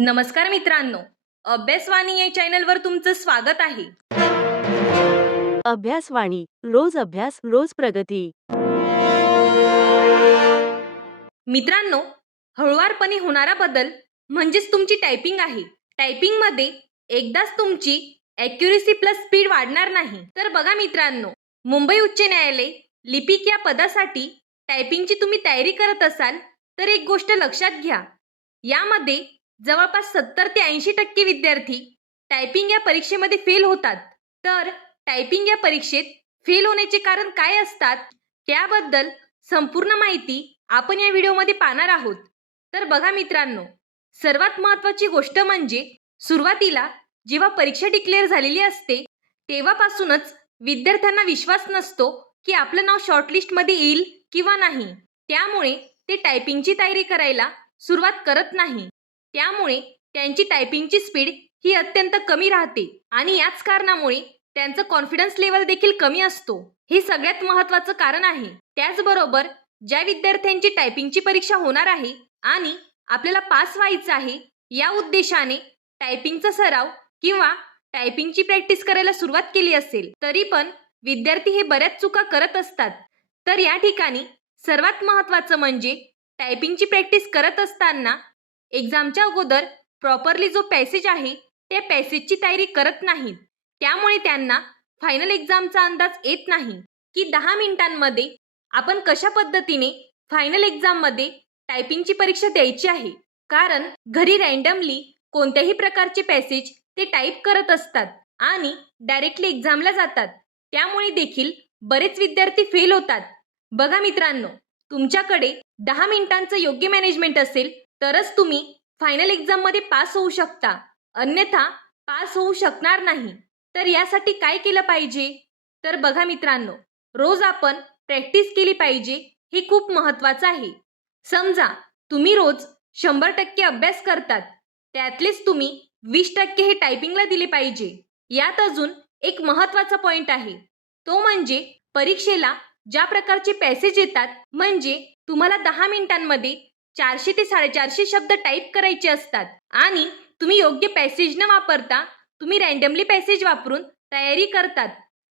नमस्कार मित्रांनो, अभ्यासवाणी या चॅनलवर तुमचं स्वागत आहे. अभ्यासवाणी रोज अभ्यास रोज प्रगती. मित्रांनो, हळुवारपणे होणारा बदल म्हणजेच तुमची टायपिंग आहे. टायपिंगमध्ये एकदाच तुमची ॲक्युरेसी प्लस स्पीड वाढणार नाही. तर बघा मित्रांनो, मुंबई उच्च न्यायालय लिपिक या पदासाठी टायपिंगची तुम्ही तयारी करत असाल तर एक गोष्ट लक्षात घ्या. यामध्ये जवळपास 70 ते 80% विद्यार्थी टायपिंग या परीक्षेमध्ये फेल होतात. तर टायपिंग या परीक्षेत फेल होण्याचे कारण काय असतात त्याबद्दल संपूर्ण माहिती आपण या व्हिडिओमध्ये पाहणार आहोत. तर बघा मित्रांनो, सर्वात महत्त्वाची गोष्ट म्हणजे सुरुवातीला जेव्हा परीक्षा डिक्लेअर झालेली असते तेव्हापासूनच विद्यार्थ्यांना विश्वास नसतो की आपलं नाव शॉर्टलिस्टमध्ये येईल किंवा नाही. त्यामुळे ते टायपिंगची तयारी करायला सुरुवात करत नाही. त्यामुळे त्यांची टायपिंगची स्पीड ही अत्यंत कमी राहते आणि याच कारणामुळे त्यांचं कॉन्फिडन्स लेवल देखील कमी असतो. हे सगळ्यात महत्त्वाचं कारण आहे. त्याचबरोबर ज्या विद्यार्थ्यांची टायपिंगची परीक्षा होणार आहे आणि आपल्याला पास व्हायचं आहे या उद्देशाने टायपिंगचा सराव किंवा टायपिंगची प्रॅक्टिस करायला सुरुवात केली असेल तरी पण विद्यार्थी हे बऱ्याच चुका करत असतात. तर या ठिकाणी सर्वात महत्त्वाचं म्हणजे टायपिंगची प्रॅक्टिस करत असताना एक्झामच्या अगोदर प्रॉपरली जो पॅसेज आहे त्या पॅसेजची तयारी करत नाहीत. त्यामुळे त्यांना फायनल एक्झामचा अंदाज येत नाही की 10 मिनिटांमध्ये आपण कशा पद्धतीने फायनल एक्झाममध्ये टायपिंगची परीक्षा द्यायची आहे. कारण घरी रँडमली कोणत्याही प्रकारचे पॅसेज ते टाईप करत असतात आणि डायरेक्टली एक्झामला जातात. त्यामुळे देखील बरेच विद्यार्थी फेल होतात. बघा मित्रांनो, तुमच्याकडे 10 मिनिटांचं योग्य मॅनेजमेंट असेल तरच तुम्ही फायनल एक्झाममध्ये पास होऊ शकता, अन्यथा पास होऊ शकणार नाही. तर यासाठी काय केलं पाहिजे? तर बघा मित्रांनो, रोज आपण प्रॅक्टिस केली पाहिजे, हे खूप महत्त्वाचं आहे. समजा तुम्ही रोज 100% अभ्यास करतात, त्यातलेच तुम्ही 20% हे टायपिंगला दिले पाहिजे. यात अजून एक महत्त्वाचा पॉईंट आहे, तो म्हणजे परीक्षेला ज्या प्रकारचे पॅसेज येतात, म्हणजे तुम्हाला 10 मिनिटांमध्ये 400 ते 450 शब्द टाईप करायचे असतात आणि तुम्ही योग्य पॅसेज न वापरता तुम्ही रँडमली पॅसेज वापरून तयारी करतात.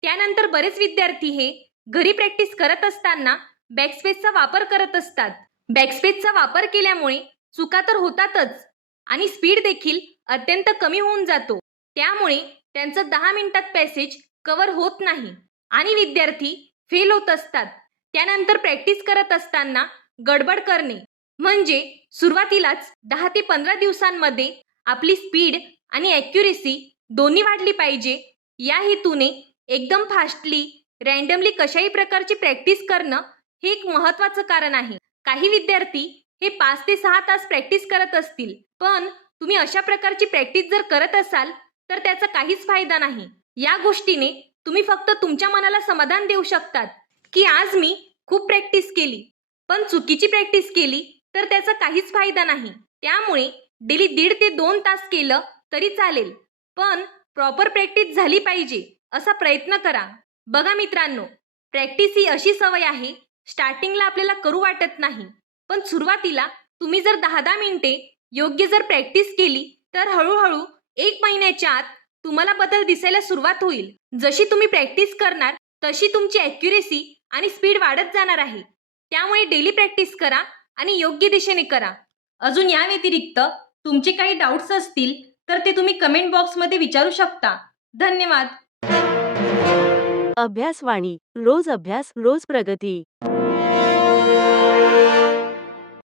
त्यानंतर बरेच विद्यार्थी हे घरी प्रॅक्टिस करत असताना बॅकस्पेसचा वापर करत असतात. बॅकस्पेसचा वापर केल्यामुळे चुका तर होतातच आणि स्पीड देखील अत्यंत कमी होऊन जातो. त्यामुळे त्यांचं 10 मिनिटात पॅसेज कव्हर होत नाही आणि विद्यार्थी फेल होत असतात. त्यानंतर प्रॅक्टिस करत असताना गडबड करणे, म्हणजे सुरुवातीलाच 10 ते 15 दिवसांमध्ये आपली स्पीड आणि ॲक्युरेसी दोन्ही वाढली पाहिजे. या हेतूने एकदम फास्टली रँडमली कशाही प्रकारची प्रॅक्टिस करणं हे एक महत्त्वाचं कारण आहे. काही विद्यार्थी हे 5 ते 6 तास प्रॅक्टिस करत असतील, पण तुम्ही अशा प्रकारची प्रॅक्टिस जर करत असाल तर त्याचा काहीच फायदा नाही. या गोष्टीने तुम्ही फक्त तुमच्या मनाला समाधान देऊ शकतात की आज मी खूप प्रॅक्टिस केली, पण चुकीची प्रॅक्टिस केली तर त्याचा काहीच फायदा नाही. त्यामुळे डेली 1.5 ते 2 तास केलं तरी चालेल, पण प्रॉपर प्रॅक्टिस झाली पाहिजे असा प्रयत्न करा. बघा मित्रांनो, प्रॅक्टिस ही अशी सवय आहे, स्टार्टिंगला आपल्याला करू वाटत नाही, पण सुरुवातीला तुम्ही जर 10-10 मिनिटे योग्य जर प्रॅक्टिस केली तर हळूहळू 1 महिन्याच्या आत तुम्हाला बदल दिसायला सुरुवात होईल. जशी तुम्ही प्रॅक्टिस करणार तशी तुमची ॲक्युरेसी आणि स्पीड वाढत जाणार आहे. त्यामुळे डेली प्रॅक्टिस करा आणि योग्य दिशेने करा. अजून या व्यतिरिक्त तुमचे काही डाऊट्स असतील तर ते तुम्ही कमेंट बॉक्समध्ये विचारू शकता. धन्यवाद. अभ्यासवाणी रोज अभ्यास रोज प्रगती.